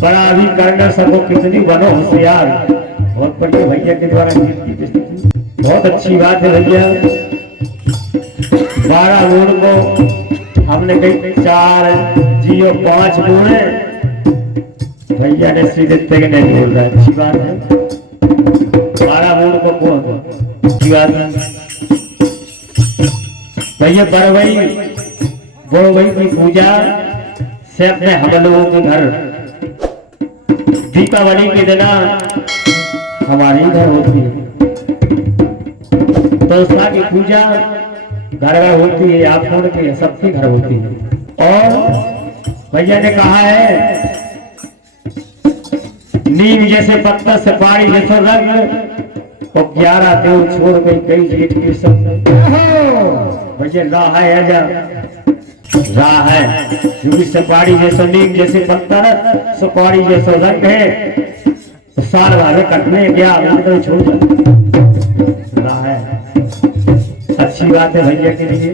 बड़ा भी करना सबको कितनी बनो होशियार। बहुत बढ़िया भैया के द्वारा बहुत अच्छी बात है भैया। 12 गुण को हमने कही 4 जियो 5 गुण है, भैया ने सीधे तेग नहीं बोल रहा। अच्छी बात है, 12 गुण को कौन अच्छी बात है भैया। बरवई बोरवई की पूजा से अपने हम लोगों के घर दीपावली के दिन हमारे घर होती है, तो उसका की पूजा घर घर होती है, आप लोगों के सबके घर होती है। और भैया ने कहा है नीम जैसे पत्ता सुपारी जैसे रंग और 11 देव छोड़ गई कई जेठ के सब भैया राह है राह है, क्योंकि सुपारी जैसा नीम जैसे पत्ता सुपारी जैसा रंग है, साल वाले कटने गया तो छोड़ जा रहा है। अच्छी बात है भैया के लिए।